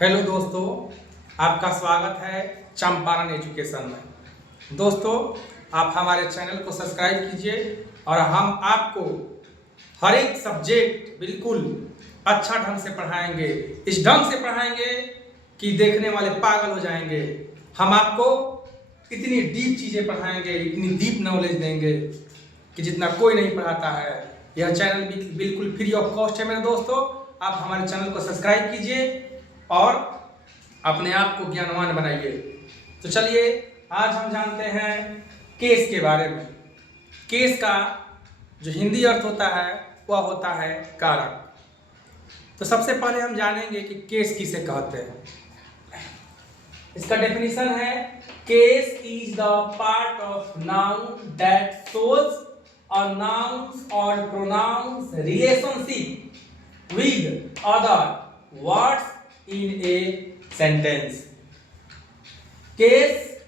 Hello दोस्तों, आपका स्वागत है चंपारण एजुकेशन में। दोस्तों, आप हमारे चैनल को सब्सक्राइब कीजिए और हम आपको हर एक सब्जेक्ट बिल्कुल अच्छा ढंग से पढ़ाएंगे। इस ढंग से पढ़ाएंगे कि देखने वाले पागल हो जाएंगे। हम आपको इतनी डीप चीज़ें पढ़ाएंगे, इतनी डीप नॉलेज देंगे कि जितना कोई नहीं पढ़ाता है। यह चैनल बिल्कुल फ्री ऑफ कॉस्ट है मेरे दोस्तों। आप हमारे चैनल को सब्सक्राइब कीजिए और अपने आप को ज्ञानवान बनाइए। तो चलिए, आज हम जानते हैं केस के बारे में। केस का जो हिंदी अर्थ होता है वह होता है कारक। तो सबसे पहले हम जानेंगे कि केस किसे कहते हैं। इसका डेफिनेशन है, case is the part of noun that shows a nouns और pronouns relationship with other words in a sentence। Case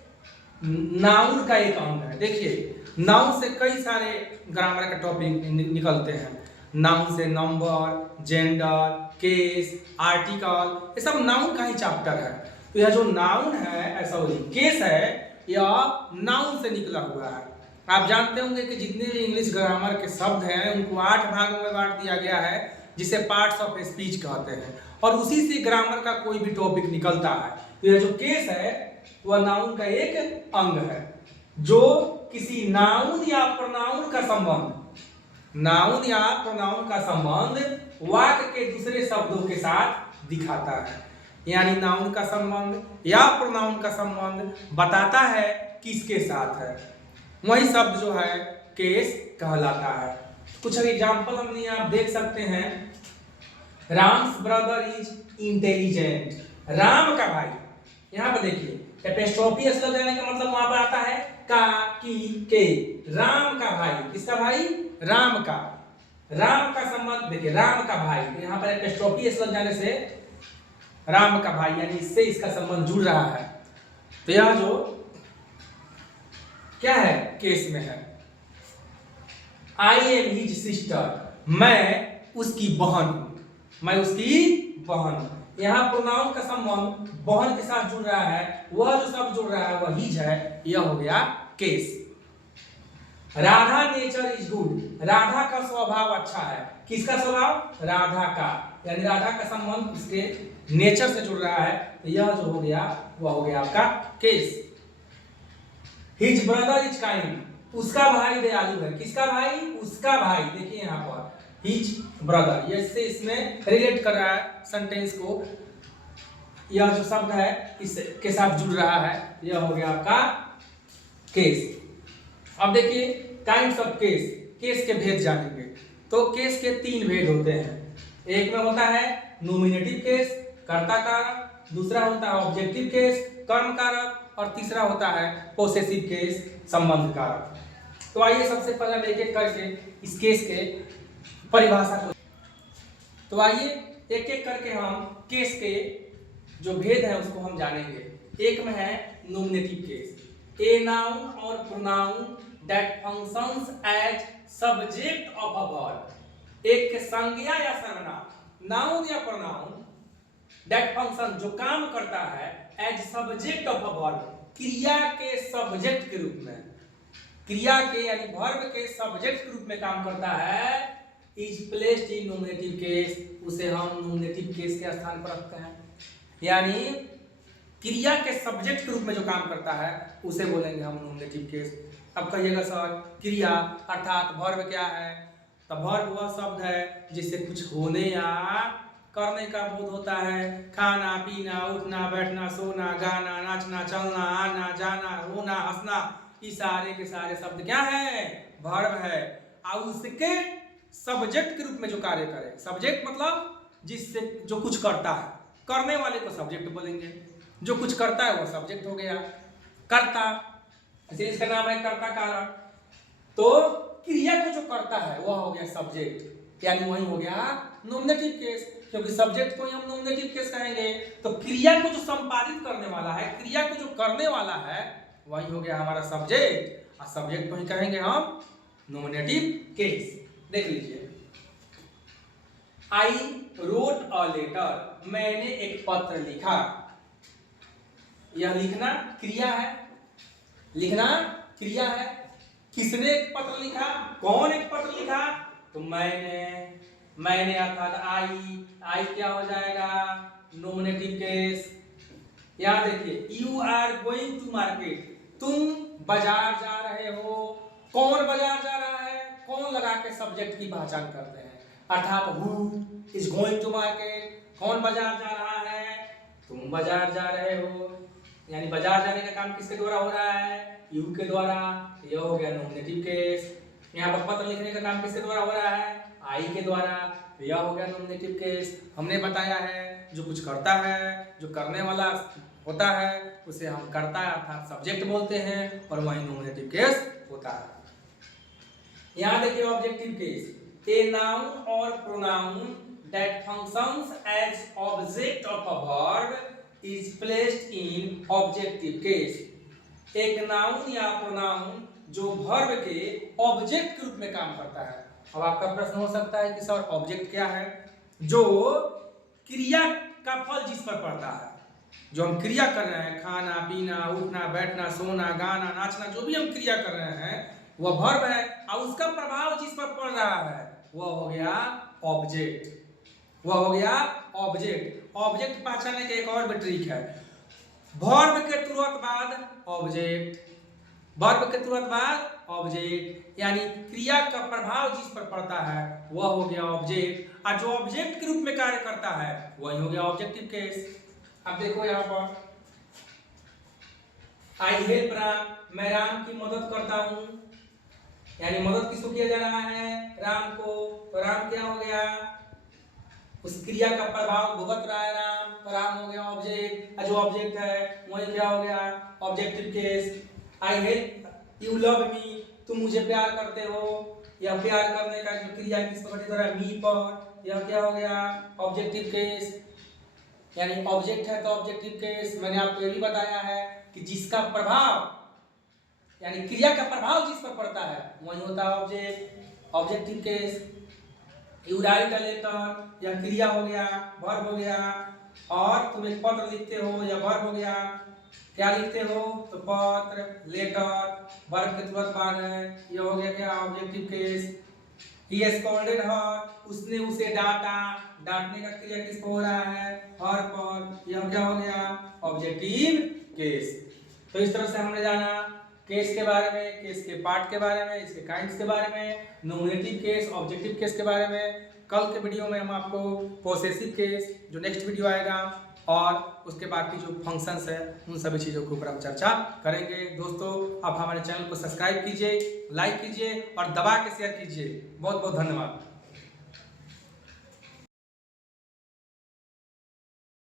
noun का एक अंग है। देखिए, नाउन से कई सारे ग्रामर का टॉपिक निकलते हैं। नाउन से नंबर, जेंडर, केस, आर्टिकल, ये सब नाउन का ही चैप्टर है। तो यह जो नाउन है, सॉरी केस है, यह नाउन से निकला हुआ है। आप जानते होंगे कि जितने भी इंग्लिश ग्रामर के शब्द हैं उनको 8 भागों में बांट दिया गया है, जिसे पार्ट्स ऑफ स्पीच कहते हैं, और उसी से ग्रामर का कोई भी टॉपिक निकलता है। तो यह जो केस है वह नाउन का एक अंग है, जो किसी नाउन या प्रोनाउन का संबंध वाक्य के दूसरे शब्दों के साथ दिखाता है। यानी नाउन का संबंध या प्रोनाउन का संबंध बताता है किसके साथ है, वही शब्द जो है केस कहलाता है। कुछ एग्जाम्पल हम यहाँ देख सकते हैं। Ram's brother is intelligent. Ram का भाई, यहाँ पर देखिए एपोस्ट्रोफी एस लग जाने का मतलब वहां पर आता है का, की, के। राम का भाई, किसका भाई? राम का संबंध देखिए, राम का भाई, यहाँ पर एपोस्ट्रोफी एस लग जाने से राम का भाई, यानी इससे इसका संबंध जुड़ रहा है। तो यह जो क्या है, केस में है। आई एम हिज सिस्टर, मैं उसकी बहन हूं। यहाँ प्रोनाउन का संबंध बहन के साथ जुड़ रहा है, वह जो शब्द जुड़ रहा है वह हिज है, यह हो गया case. Radha nature is good, Radha का स्वभाव अच्छा है। किसका स्वभाव? राधा का, यानी राधा का संबंध उसके नेचर से जुड़ रहा है, तो यह जो हो गया वह हो गया आपका case. His brother is kind, उसका भाई दयालु है। किसका भाई? उसका भाई। देखिए यहाँ पर हिज ब्रदर, ये से इसमें रिलेट कर रहा है सेंटेंस को। यह जो शब्द है इसके साथ जुड़ रहा है, यह हो गया आपका केस। अब देखिए काइंड्स ऑफ केस, केस के भेद जानेंगे। तो केस के 3 भेद होते हैं। एक में होता है नोमिनेटिव केस, कर्ता कारक, दूसरा होता है ऑब्जेक्टिव केस, कर्म कारक, और तीसरा होता है पोसेसिव केस, संबंध कारक। तो आइए सबसे पहले हम एक एक करके इस केस के परिभाषा को, तो आइए एक एक करके हम केस के जो भेद है उसको हम जानेंगे। एक में है नोमिनेटिव केस, ए नाउन और pronoun that functions as subject of a verb. एक के संज्ञा या सर्वनाम, नाउन या प्रोनाउन, दैट फंक्शन जो काम करता है as subject of a verb, क्रिया के सब्जेक्ट के रूप में, क्रिया के यानी वर्ब के सब्जेक्ट के रूप में काम करता है, is placed in nominative case, उसे हम नोमिनेटिव केस के स्थान पर रखते हैं। यानी क्रिया के सब्जेक्ट के रूप में जो काम करता है उसे बोलेंगे हम नोमिनेटिव केस। अब कहिएगा सर, क्रिया अर्थात वर्ब क्या है? तो वर्ब वह शब्द है जिससे कुछ होने या करने का बोध होता है। खाना, पीना, उठना, बैठना, सोना, गाना, नाचना, चलना, आना, जाना, रोना, हंसना, ये सारे के सारे शब्द क्या है? वर्ब है। और उसके सब्जेक्ट के रूप में जो कार्य करे, सब्जेक्ट मतलब जिससे जो कुछ करता है, करने वाले को सब्जेक्ट बोलेंगे। जो कुछ करता है वह सब्जेक्ट हो गया, कर्ता, इसलिए इसका नाम है कर्ता कारक। तो क्रिया को जो करता है वह हो गया सब्जेक्ट, यानी वही हो गया नोमिनेटिव केस, क्योंकि सब्जेक्ट को ही हम नोमिनेटिव केस कहेंगे। तो क्रिया को जो संपादित करने वाला है, क्रिया को जो करने वाला है, वही हो गया हमारा सब्जेक्ट, और सब्जेक्ट को ही कहेंगे हम नोमिनेटिव केस। देख लीजिए, आई रोट अ लेटर, मैंने एक पत्र लिखा। यह लिखना क्रिया है, लिखना क्रिया है। किसने एक पत्र लिखा, कौन एक पत्र लिखा, तो मैंने अर्थात आई क्या हो जाएगा, नॉमिनेटिव केस। यहाँ देखिए, you are going to market, तुम बाजार जा रहे हो। कौन बाजार जा रहा है, कौन लगा के सब्जेक्ट की पहचान करते हैं, अर्थात who is going to market, कौन बाजार जा रहा है, तुम बाजार जा रहे हो। यानी बाजार जाने का काम किसके द्वारा हो रहा है, यू के द्वारा, यह हो गया नॉमिनेटिव केस। यहाँ पर पत्र लिखने का काम किसके द्वारा हो रहा है, आई के द्वारा, यह हो गया नॉमिनेटिव केस। हमने बताया है जो कुछ करता है, जो करने वाला होता है उसे हम करता है अर्थात सब्जेक्ट बोलते हैं, और वही नॉमिनेटिव केस होता है। यहाँ देखिए ऑब्जेक्टिव केस, ए नाउन और pronoun that functions as object of a verb is placed in objective case. एक नाउन या प्रोनाउन जो वर्ब के ऑब्जेक्ट के रूप में काम करता है। अब आपका प्रश्न हो सकता है कि सर ऑब्जेक्ट क्या है, जो क्रिया का फल जिस पर पड़ता है, जो हम क्रिया कर रहे हैं, खाना पीना उठना बैठना सोना गाना नाचना, जो भी हम क्रिया कर रहे हैं वह वर्ब है, और उसका प्रभाव जिस पर पड़ रहा है वह हो गया ऑब्जेक्ट, वह हो गया ऑब्जेक्ट। ऑब्जेक्ट पहचानने के एक और भी ट्रिक है, वर्ब के तुरंत बाद ऑब्जेक्ट, वर्ब के तुरंत बाद ऑब्जेक्ट, यानी क्रिया का प्रभाव जिस पर पड़ता है वह हो गया ऑब्जेक्ट, और जो ऑब्जेक्ट के रूप में कार्य करता है वही हो गया ऑब्जेक्टिव केस। अब देखो यहाँ पर, आई हेल्प राम, मैं राम की मदद करता हूँ, यानी मदद किसको किया जा रहा है, राम को। तो राम क्या हो गया, उस क्रिया का प्रभाव भुगत रहा है राम, तो राम हो गया ऑब्जेक्ट, और जो ऑब्जेक्ट है वही क्या हो गया objective case. I help you love me, तुम मुझे प्यार करते हो, या प्यार करने का जो क्रिया किस पर घटित हो रहा है, मी पर, यह क्या हो गया ऑब्जेक्टिव केस। यानी ऑब्जेक्ट है तो ऑब्जेक्टिव केस। मैंने आपको ये भी बताया है कि जिसका प्रभाव यानी क्रिया का प्रभाव जिस पर पड़ता है वही होता है object, objective case. You write a letter, यह क्रिया हो गया, वर्ब हो गया, और तुम एक पत्र लिखते हो, यह वर्ब हो गया। क्या लिखते हो, तो पत्र, लेटर, वर्ब के तुरंत बाद है, यह हो गया क्या objective case. He scolded her, उसने उसे डांटा, डांटने का क्रिया किस पर हो रहा है, हर पर, यह क्या हो गया ऑब्जेक्टिव केस। तो इस तरह से हमने जाना केस के बारे में, केस के पार्ट के बारे में, इसके काइंड्स के बारे में, नॉमिनेटिव केस, ऑब्जेक्टिव केस के बारे में। कल के वीडियो में हम आपको पोसेसिव केस, जो नेक्स्ट वीडियो आएगा, और उसके बाकी जो फंक्शंस है उन सभी चीज़ों के ऊपर हम चर्चा करेंगे। दोस्तों आप हमारे चैनल को सब्सक्राइब कीजिए, लाइक कीजिए और दबा के शेयर कीजिए। बहुत बहुत धन्यवाद।